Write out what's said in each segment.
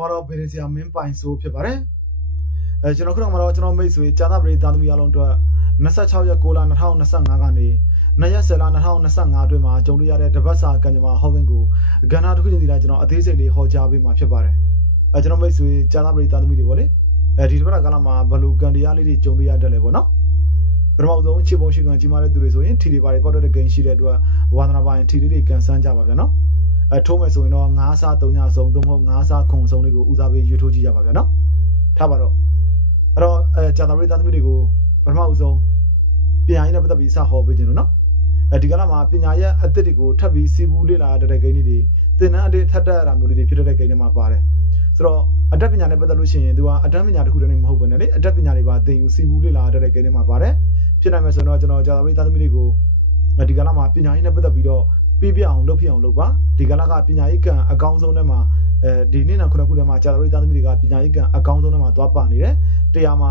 ကျွန်တော်ကတော့ဗေဒဆရာမင်းပိုင်ဆိုးဖြစ်ပါတယ်အဲကျွန်တော်ခုနကမှာတော့ကျွန်တော်မိတ်ဆွေဂျာသပရိသားသမီးအလုံးအတွက်26ရက်6လ2025ကနေ2ရက်10လ2025အတွင်းမှာကြုံတွေ့ရတဲ့တပတ်စာကံကြမ္မာဟောကင်းကိုကဏ္ဍတစ်ခုချင်းစီလိုက်ကျွန်တော်အသေးစိတ်လေးဟောကြားပေးမှာဖြစ်ပါတယ်အဲကျွန်တော်မိတ်ဆွေဂျာသပရိသားသမီးတွေပေါ့လေအဲဒီတပတ်ကလာမှာဘလူကန်တရားလေးတွေကြုံတွေ့ရတတ်လေပေါ့နော်ပထမဆုံးချစ်ပုံရှိကံကြီးမားတဲ့သူတွေဆိုရင်ထီတွေပါတွေပေါက်တဲ့ဂိမ်းရှိတဲ့အတွက်ဝါသနာပိုင်းထီလေးတွေကန်ဆန်းကြပါဗျာနော် အထိုးမယ်ဆိုရင်တော့9စား3ညဆုံးသို့မဟုတ်9စား9ဆုံးလေးကိုဦးစားပေးရွေးထိုးကြည့်ကြပါဗျာနော်ထားပါတော့အဲ့တော့အဲဂျာတာရိသားသမီးတွေကိုပထမဦးဆုံးပညာရေးနဲ့ပတ်သက်ပြီးစဟောပေးခြင်းလို့နော်အဲဒီကလာမှာပညာရဲ့အသစ်တွေကိုထပ်ပြီးစီးပူးလေ့လာတဲ့ဂိမ်းတွေသင်တန်းအတေးထပ်တက်ရတာမျိုးတွေဖြစ်တဲ့ဂိမ်းတွေမှာပါတယ်ဆိုတော့အတတ်ပညာနဲ့ပတ်သက်လို့ရှိရင်သူကအတတ်ပညာတစ်ခုတည်းနဲ့မဟုတ်ဘဲနဲ့လေအတတ်ပညာတွေပါသင်ယူစီးပူးလေ့လာတဲ့ဂိမ်းတွေမှာပါတယ်ဖြစ်နိုင်မယ်ဆိုတော့ကျွန်တော်ဂျာတာရိသားသမီးတွေကိုဒီကလာမှာပညာရေးနဲ့ပတ်သက်ပြီးတော့ ပြပြအောင်လုပ်ဖြစ်အောင်လုပ်ပါဒီကလကပညာရေးကံအကောင်းဆုံးထဲမှာအဲဒီနေ့နောက်ခုနှစ်ခုထဲမှာကြာတော်ရိသားသမီးတွေကပညာရေးကံအကောင်းဆုံးထဲမှာသွားပါနေတယ်တရားမှာ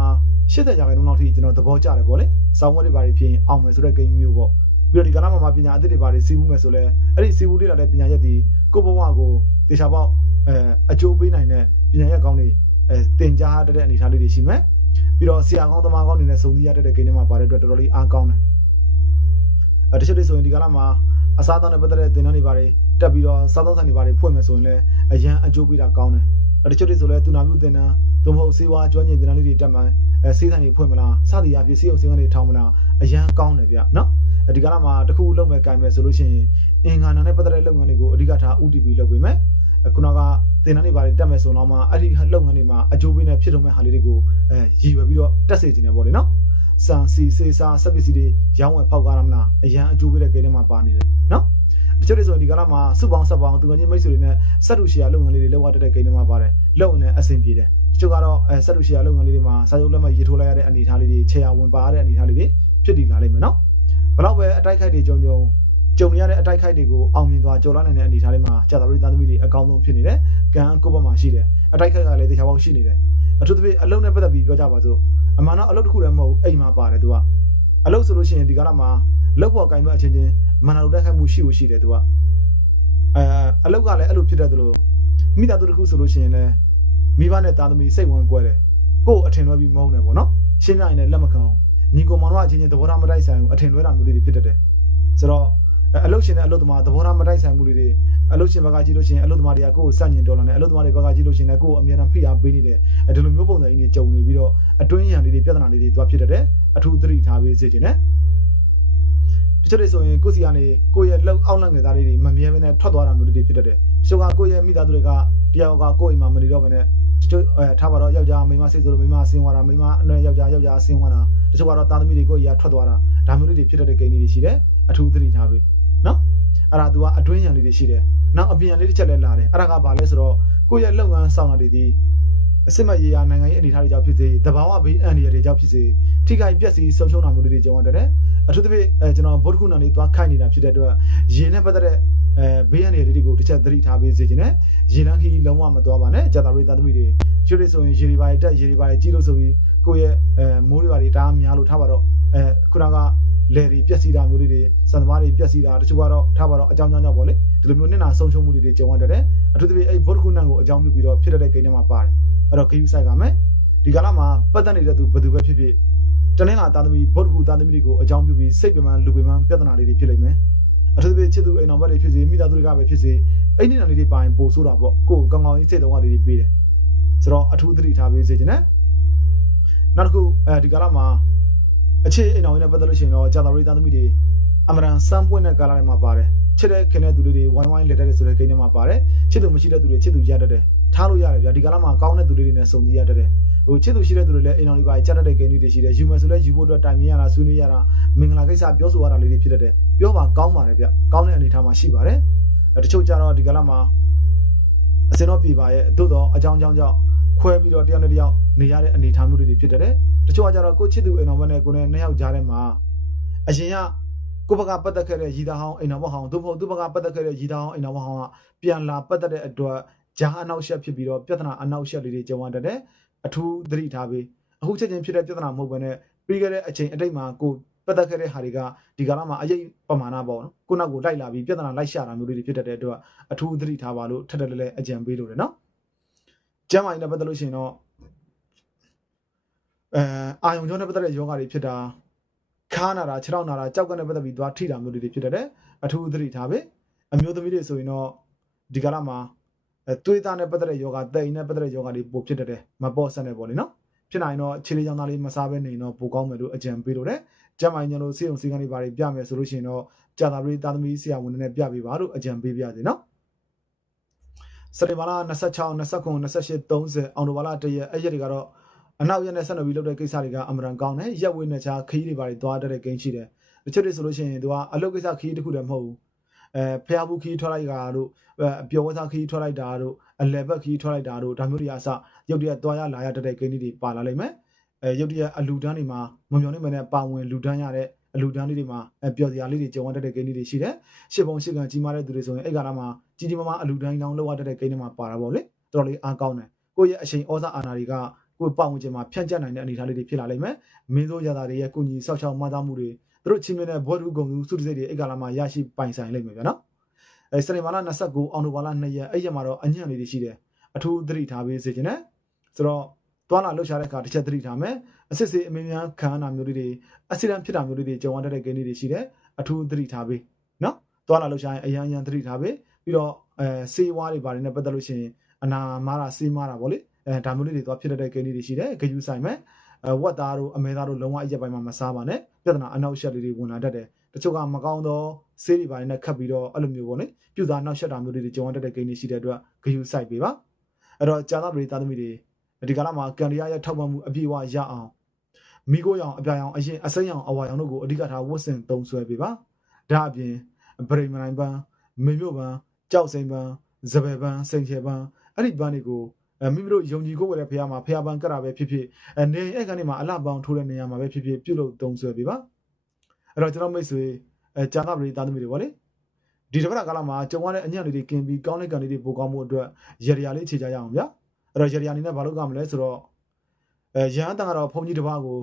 80ရာခိုင်နှုန်းလောက်ထိကျွန်တော်သဘောကျတယ်ပေါ့လေစောင်းဝတ်တွေပါတွေဖြစ်ရင်အောင်မယ်ဆိုတဲ့ဂိမ်းမျိုးပေါ့ပြီးတော့ဒီကလမှာမှာပညာအသစ်တွေပါတွေစီးပူးမယ်ဆိုလဲအဲ့ဒီစီးပူးတွေလာတဲ့ပညာရက်ဒီကိုဘဝကိုတေချာပေါက်အဲအကျိုးပေးနိုင်တဲ့ပညာရက်ကောင်းတွေအဲတင်ကြားတတ်တဲ့အနေအထားလေးတွေရှိမယ်ပြီးတော့ဆရာကောင်းသမားကောင်းတွေနဲ့စုံစည်းရတတ်တဲ့ဂိမ်းတွေမှာပါတဲ့အတွက်တော်တော်လေးအားကောင်းတယ်အဲတချို့တွေဆိုရင်ဒီကလမှာ အစားအသောက်နဲ့ပတ်သက်တဲ့သင်တန်းတွေပါတယ်တက်ပြီးတော့စားသောက်ဆိုင်တွေပါတယ်ဖွင့်မယ်ဆိုရင်လည်းအရန်အကျိုးပေးတာကောင်းတယ်အဲတချို့တွေဆိုလည်းသူနာပြုသင်တန်းသို့မဟုတ်စေဝါကျွမ်းကျင်သင်တန်းလေးတွေတက်မှအဲစေးဆိုင်တွေဖွင့်မလားစသည်အဖြစ်စေအောင်စေအောင်တွေထောင်းမလားအရန်ကောင်းတယ်ဗျနော်အဲဒီကလာမှာတစ်ခုလုပ်မယ်ကင်မယ်ဆိုလို့ရှိရင်အင်္ဂါနာနဲ့ပတ်သက်တဲ့လုပ်ငန်းတွေကိုအဓိကထား UTP လုပ်ပေးမယ်ခုနကသင်တန်းတွေပါတယ်တက်မယ်ဆိုတော့မှအဲ့ဒီလုပ်ငန်းတွေမှာအကျိုးပေးနေဖြစ်တော့မဲ့ဟာလေးတွေကိုအဲရည်ရွယ်ပြီးတော့တက်စေချင်တယ်ပေါ့လေနော် စံစီစေစာစက်ပစ္စည်းတွေရောင်းဝယ်ဖောက်ကားရမလားအရန်အကျိုးပေးတဲ့ကိန်းထဲမှာပါနေတယ်နော်တချို့တွေဆိုရင်ဒီကလာမှာစုပေါင်းဆက်ပေါင်းသူငယ်ချင်းမိတ်ဆွေတွေနဲ့စက်တူရှီယာလုပ်ငန်းလေးတွေလုပ်ရတဲ့ကိန်းထဲမှာပါတယ်လုပ်ရင်လည်းအဆင်ပြေတယ်တချို့ကတော့အဲစက်တူရှီယာလုပ်ငန်းလေးတွေမှာစာချုပ်လက်မှတ်ရေးထိုးလိုက်ရတဲ့အနေအထားလေးတွေခြေရာဝင်ပါရတဲ့အနေအထားလေးတွေဖြစ်တည်လာလိမ့်မယ်နော်ဘလောက်ပဲအတိုက်ခိုက်တွေကြုံကြုံကြုံရတဲ့အတိုက်ခိုက်တွေကိုအောင်မြင်သွားကြော်လာနိုင်တဲ့အနေအထားလေးမှာကြာတာရိသားသမီးတွေအကောင်းဆုံးဖြစ်နေတယ်ကံကိုယ့်ဘက်မှာရှိတယ်အတိုက်ခိုက်ကလည်းတရားပေါက်ရှိနေတယ်အထူးသဖြင့်အလုံးနဲ့ပတ်သက်ပြီးပြောကြပါစို့ အမှန်တော့အလုပ်တစ်ခုလည်းမဟုတ်အိမ်မှာပါတယ်သူကအလုပ်ဆိုလို့ရှိရင်ဒီကလာမှာလုပ်ဖို့ကင်မအချင်းချင်းမနာလိုတက်ခိုက်မှုရှိလို့ရှိတယ်သူကအဲအလုပ်ကလည်းအဲ့လိုဖြစ်တတ်တယ်လို့မိသားစုတစ်ခုဆိုလို့ရှိရင်လည်းမိဘနဲ့သားသမီးစိတ်ဝင်ကွဲတယ်ကို့အထင်လွဲပြီးမုန်းတယ်ပေါ့နော်ရှင်းပြရင်လည်းလက်မခံအောင်ညီကိုမောင်တို့အချင်းချင်းသဘောထားမတိုက်ဆိုင်ဘူးအထင်လွဲတာမျိုးတွေဖြစ်တတ်တယ်ဆိုတော့အလုပ်ရှင်နဲ့အလုပ်သမားသဘောထားမတိုက်ဆိုင်မှုတွေ အလုပ်ရှင်ဘက်ကကြည့်လို့ရှိရင်အလုပ်သမားတွေကကိုယ့်ကိုစန့်ကျင်တော်လာတယ်အလုပ်သမားတွေဘက်ကကြည့်လို့ရှိရင်လည်းကိုယ့်ကိုအမြဲတမ်းဖိအားပေးနေတယ်အဲဒီလိုမျိုးပုံစံကြီးတွေကြုံနေပြီးတော့အတွင်းရံလေးတွေပြဿနာလေးတွေသွားဖြစ်တတ်တယ်အထူးသတိထားပေးစေချင်တယ်တချို့တွေဆိုရင်ကိုယ့်စီကနေကိုယ့်ရဲ့လောက်အောက်လက်ငယ်သားလေးတွေမမြဲဘဲနဲ့ထွက်သွားတာမျိုးတွေဖြစ်တတ်တယ်တချို့ကကိုယ့်ရဲ့မိသားစုတွေကတယောက်ကကိုယ့်အိမ်မှာမနေတော့ဘဲနဲ့တချို့အဲထားပါတော့ယောက်ျားမိန်းမစိတ်ဆိုလို့မိန်းမဆင်းသွားတာမိန်းမအနဲ့ယောက်ျားယောက်ျားဆင်းသွားတာတချို့ကတော့သားသမီးတွေကိုယ့်အရာထွက်သွားတာဒါမျိုးလေးတွေဖြစ်တတ်တဲ့ကိန်းလေးတွေရှိတယ်အထူးသတိထားပေးနော်အဲ့ဒါ तू ကအတွင်းရံလေးတွေရှိတယ် နောက်အပြင်လေးတစ်ချက်လည်းလာတယ်အဲ့ဒါကဘာလဲဆိုတော့ကိုယ့်ရဲ့လုပ်ငန်းဆောင်တာတွေဒီအစစ်မရေရာနိုင်ငံရေးအနေအထားတွေကြောင့်ဖြစ်စေတဘာဝဘေးအန္တရာယ်တွေကြောင့်ဖြစ်စေထိခိုက်ပျက်စီးဆုံးရှုံးတာမျိုးတွေကြုံရတယ်အထူးသဖြင့်အဲကျွန်တော်ဗုဒ္ဓခုနာလေးသွားခိုက်နေတာဖြစ်တဲ့အတွက်ရေနဲ့ပတ်သက်တဲ့အဲဘေးအန္တရာယ်တွေကိုတစ်ချက်သတိထားပေးစေချင်တယ်ရေလန်းခီးလုံးဝမသွားပါနဲ့ကြာတာရိသားသမီးတွေကျွတ်တွေဆိုရင်ရေတွေပါတက်ရေတွေပါကြီးလို့ဆိုပြီးကိုယ့်ရဲ့အဲမိုးတွေပါတွေတအားများလို့ထားပါတော့အဲခုနက လေတွေပျက်စီးတာမျိုးတွေစံသမားတွေပျက်စီးတာတချို့ကတော့ထားပါတော့အကြောင်းကြောင့်ကြောင့်ပေါ့လေဒီလိုမျိုးနစ်နာဆုံးရှုံးမှုတွေကြုံရတတ်တယ်အထူးသဖြင့်အဲ့ဗုဒ္ဓခုနကိုအကြောင်းပြုပြီးတော့ဖြစ်တဲ့ကိန်းထဲမှာပါတယ်အဲ့တော့ခယူဆိုင်ကမယ်ဒီကလာမှာပတ်သက်နေတဲ့သူဘယ်သူပဲဖြစ်ဖြစ်တနင်္လာသားသမီးဗုဒ္ဓခုသားသမီးတွေကိုအကြောင်းပြုပြီးစိတ်ပင်ပန်းလူပင်ပန်းပြဿနာလေးတွေဖြစ်လိမ့်မယ်အထူးသဖြင့်ချစ်သူအိမ်တော်ဘက်တွေဖြစ်စေမိသားစုတွေကပဲဖြစ်စေအဲ့ဒီနာလေးတွေပါရင်ပို့ဆိုတာပေါ့ကိုယ်ကောင်းကောင်းကြီးစိတ်တော်ကလေးတွေပေးတယ်ဆိုတော့အထူးသတိထားပေးစေချင်တယ်နောက်တစ်ခုအဲဒီကလာမှာ အခြေအိမ်တော်ရင်းနဲ့ပတ်သက်လို့ရှိရင်တော့ကြာတော်ရိသားသမီးတွေအမရန်စမ်းပွင့်တဲ့ကာလတွေမှာပါတယ်ချစ်တဲ့ခင်တဲ့သူတွေဝိုင်းဝိုင်းလက်တဲ့ဆိုတဲ့ကိန်းတွေမှာပါတယ်ချစ်သူမရှိတဲ့သူတွေချစ်သူရတတ်တယ်ထားလို့ရတယ်ဗျာဒီကာလမှာကောင်းတဲ့သူတွေနဲ့စုံစည်းရတတ်တယ်ဟိုချစ်သူရှိတဲ့သူတွေလည်းအိမ်တော်တွေပါကြတတ်တဲ့ကိန်းတွေရှိတယ်ယူမယ်ဆိုလည်းယူဖို့အတွက်တိုင်မင်ရတာဆွေးနွေးရတာမင်္ဂလာကိစ္စပြောဆိုရတာလေးတွေဖြစ်တတ်တယ်ပြောပါကောင်းပါတယ်ဗျကောင်းတဲ့အနေအထားမှာရှိပါတယ်တချို့ကြတော့ဒီကာလမှာအစင်တော့ပြပါရဲ့သို့တော့အကြောင်းအကြောင်းကြောင့်ခွဲပြီးတော့တယောက်နဲ့တယောက်နေရတဲ့အနေအထားမျိုးတွေဖြစ်တတ်တယ် တချို့ကကြတော့ကိုချစ်သူအိမ်တော်ဘက်နဲ့ကိုနဲ့နှစ်ယောက်ကြားထဲမှာအရင်ကကိုဘကပတ်သက်ခဲ့တဲ့ရီသားဟောင်းအိမ်တော်ဘဟောင်းသို့မဟုတ်သူဘကပတ်သက်ခဲ့တဲ့ရီသားဟောင်းအိမ်တော်ဘဟောင်းကပြန်လာပတ်သက်တဲ့အတွက်ဂျာအနောက်ရှက်ဖြစ်ပြီးတော့ပြဿနာအနောက်ရှက်လေးတွေကြုံရတတ်တယ်အထူးသတိထားပေးအခုချက်ချင်းဖြစ်တဲ့ပြဿနာမဟုတ်ဘဲနဲ့ပြီးခဲ့တဲ့အချိန်အတိတ်မှာကိုပတ်သက်ခဲ့တဲ့ဟာတွေကဒီကာလမှာအရေးပမာဏပေါ့နော်ကိုနောက်ကိုလိုက်လာပြီးပြဿနာလိုက်ရှာတာမျိုးတွေဖြစ်တတ်တဲ့အတွက်အထူးသတိထားပါလို့ထက်ထက်လဲလဲအကြံပေးလို့တယ်နော်ကျမ်းမာရေးနဲ့ပတ်သက်လို့ရှိရင်တော့ အဲအာယုံကြောနဲ့ပတ်သက်တဲ့ယောဂတွေဖြစ်တာခါနာတာခြေထောက်နာတာကြောက်ကနဲ့ပတ်သက်ပြီးသွားထိတာမျိုးတွေဖြစ်တတ်တယ်အထူးသတိထားပဲအမျိုးသမီးတွေဆိုရင်တော့ဒီကလာမှာအဲသွေးသားနဲ့ပတ်သက်တဲ့ယောဂတိမ်နဲ့ပတ်သက်တဲ့ယောဂတွေပိုဖြစ်တတ်တယ်မပေါ့ဆက်နေပေါ့လေနော်ဖြစ်နိုင်တော့ခြေလေးချောင်းသားလေးမစားဘဲနေရင်တော့ပိုကောင်းမယ်လို့အကြံပေးလို့တယ်ကျမ်းမာရေးညလို့စေုံစည်းကမ်းတွေဘာတွေပြမယ်ဆိုလို့ရှိရင်တော့ကြာတာပရိသာသမီဆရာဝန်တွေနဲ့ပြပေးပါလို့အကြံပေးပြစေနော်စတေဘာလ26 29 28 30အောက်တိုဘာလ1ရက်အဲ့ရက်တွေကတော့ အနောက်ရက်နဲ့ဆက်နွယ်ပြီးလုပ်တဲ့ကိစ္စတွေကအမှန်တန်ကောင်းတယ်ရက်ဝေးနဲ့ချာခရီးတွေပါတွေသွားတတ်တဲ့ကိန်းရှိတယ်တချို့တွေဆိုလို့ရှိရင်သူကအလုပ်ကိစ္စခရီးတစ်ခုတည်းမဟုတ်ဘူးအဲဖျားဘူးခရီးထွက်လိုက်တာတို့အဲအပျော်ဝစားခရီးထွက်လိုက်တာတို့အလဲဘက်ခရီးထွက်လိုက်တာတို့ဒါမျိုးတွေအစရုပ်တရက်သွားရလာရတတ်တဲ့ကိန်းတွေပါလာလိမ့်မယ်အဲရုပ်တရက်အလူတန်းတွေမှာမမျော်နေမနဲ့ပါဝင်လူတန်းရတဲ့အလူတန်းလေးတွေမှာအပျော်စရာလေးတွေကြုံရတတ်တဲ့ကိန်းတွေရှိတယ်ရှစ်ပုံရှစ်ကန်ကြီးမားတဲ့သူတွေဆိုရင်အဲ့ကာလမှာကြီးကြီးမားမားအလူတိုင်းလောင်းလောက်ရတဲ့ကိန်းတွေမှာပါတာပေါ့လေတော်တော်လေးအားကောင်းတယ်ကိုယ့်ရဲ့အချိန်ဩဇာအာဏာတွေက ကိုယ့်ပတ်ဝန်းကျင်မှာဖြန့်ကျက်နိုင်တဲ့အနေအထားလေးတွေဖြစ်လာလိမ့်မယ်မင်းတို့ရတာတွေရဲ့ကုညီဆောက်ရှောက်မှသားမှုတွေသူတို့ချင်းမြတဲ့ဘွဲ့ရူဂုံယူစုတစိတ်တွေအဲ့ကာလမှာရရှိပိုင်ဆိုင်လိမ့်မယ်ဗျာနော်အဲစနေမာလာ29အောက်တိုဘာလ2ရက်အဲ့ရက်မှာတော့အညံ့လေးတွေရှိတယ်အထူးသတိထားပေးစေချင်တယ်ဆိုတော့သွားလာလှုပ်ရှားတဲ့အခါတစ်ချက်သတိထားမယ်အစစ်စစ်အမင်းများခံရတာမျိုးလေးတွေအက်ဆီဒန့်ဖြစ်တာမျိုးလေးတွေကြုံရတတ်တဲ့ကိန်းလေးတွေရှိတယ်အထူးသတိထားပေးနော်သွားလာလှုပ်ရှားရင်အရန်ရန်သတိထားပေးပြီးတော့အဲစေးဝါးတွေဘာတွေနဲ့ပတ်သက်လို့ရှိရင်အနာမားတာစေးမားတာဗောလေ အဲဒါမျိုးလေးတွေသွားဖြစ်တတ်တဲ့ကိန်းလေးတွေရှိတယ်ဂယူဆိုင်မဲ့အဲဝက်သားတို့အမဲသားတို့လုံးဝအရက်ပိုင်းမှာမစားပါနဲ့ပြဿနာအနောက်ရှက်လေးတွေဝင်လာတတ်တယ်တချို့ကမကောင်းသောစေးတွေဘာတွေနဲ့ခတ်ပြီးတော့အဲ့လိုမျိုးဗောလေပြုသားနောက်ရှက်တာမျိုးလေးတွေကြုံရတတ်တဲ့ကိန်းတွေရှိတဲ့အတွက်ဂယူဆိုင်ပေးပါအဲ့တော့ကြာသပတေးသားသမီးတွေဒီကလာမှာကန်ရီယာရဲ့ထောက်ပံ့မှုအပြည့်အဝရအောင်မိကိုရောင်အပြာရောင်အရင်အစိမ်းရောင်အဝါရောင်တို့ကိုအဓိကထားဝတ်ဆင်သုံးဆွဲပေးပါဒါအပြင်ဗရိမနိုင်ပန်းမေမြို့ပန်းကြောက်စိန်ပန်းဇပယ်ပန်းစိန်ချေပန်းအဲ့ဒီပန်းတွေကိုအဲ မိမိတို့ယုံကြည်ကိုယ်ဝယ်တဲ့ဖះမှာဖះပန်းကတ်တာပဲဖြစ်ဖြစ်အနေအဲ့ကနေမှာအလှပန်းထိုးတဲ့နေရာမှာပဲဖြစ်ဖြစ်ပြုတ်လို့တုံးဆွဲပေးပါအဲ့တော့ကျွန်တော်မိတ်ဆွေအဲကြာသပတေးသားသမီးတွေဗောလေဒီတစ်ပတ်ကာလမှာကြုံရတဲ့အညံ့လေးတွေကင်ပြီးကောင်းတဲ့ကန်လေးတွေပိုကောင်းမှုအတွက်ရရလေးခြေချရအောင်ဗျာအဲ့တော့ရရအနေနဲ့ဘာလုပ်ကြမလဲဆိုတော့အဲရဟန်းတန်ကတော့ဘုန်းကြီးတစ်ပါးကို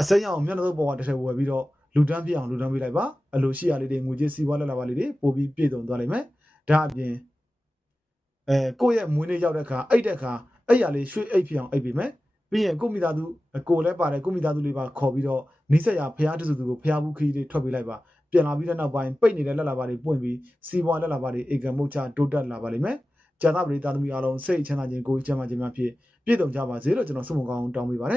အစိမ်းအောင်မျက်နှာသုတ်ပေါ်ကတစ်ထည်ဝယ်ပြီးတော့လူတန်းပြအောင်လူတန်းပေးလိုက်ပါအလိုရှိရလေးတွေငွေကြေးစီးပွားလက်လာပါလေးတွေပို့ပြီးပြည့်စုံသွားလိမ့်မယ်ဒါအပြင် အဲကိုယ့်ရဲ့မွေးနေ့ရောက်တဲ့အခါအိတ်တဲ့အခါအဲ့ရလေးရွှေအိတ်ဖြစ်အောင်အိတ်ပြီးမယ်ပြီးရင်ကိုယ့်မိသားစုကိုယ်လည်းပါတယ်ကိုယ့်မိသားစုလေးပါခေါ်ပြီးတော့နီးစက်ရဖျားတစုသူကိုဖျားဘူးခီးလေးထွက်ပေးလိုက်ပါပြန်လာပြီးတဲ့နောက်ပိုင်းပိတ်နေတဲ့လက်လာပါတွေပွင့်ပြီးစီးပွားလက်လာပါတွေအေကံမုတ်ချတိုးတက်လာပါလိမ့်မယ်ကြာသပတေးသားသမီးအားလုံးစိတ်ချမ်းသာခြင်းကိုယ်ချမ်းသာခြင်းများဖြင့်ပြည့်စုံကြပါစေလို့ကျွန်တော်ဆုမွန်ကောင်းတောင်းပေးပါတယ်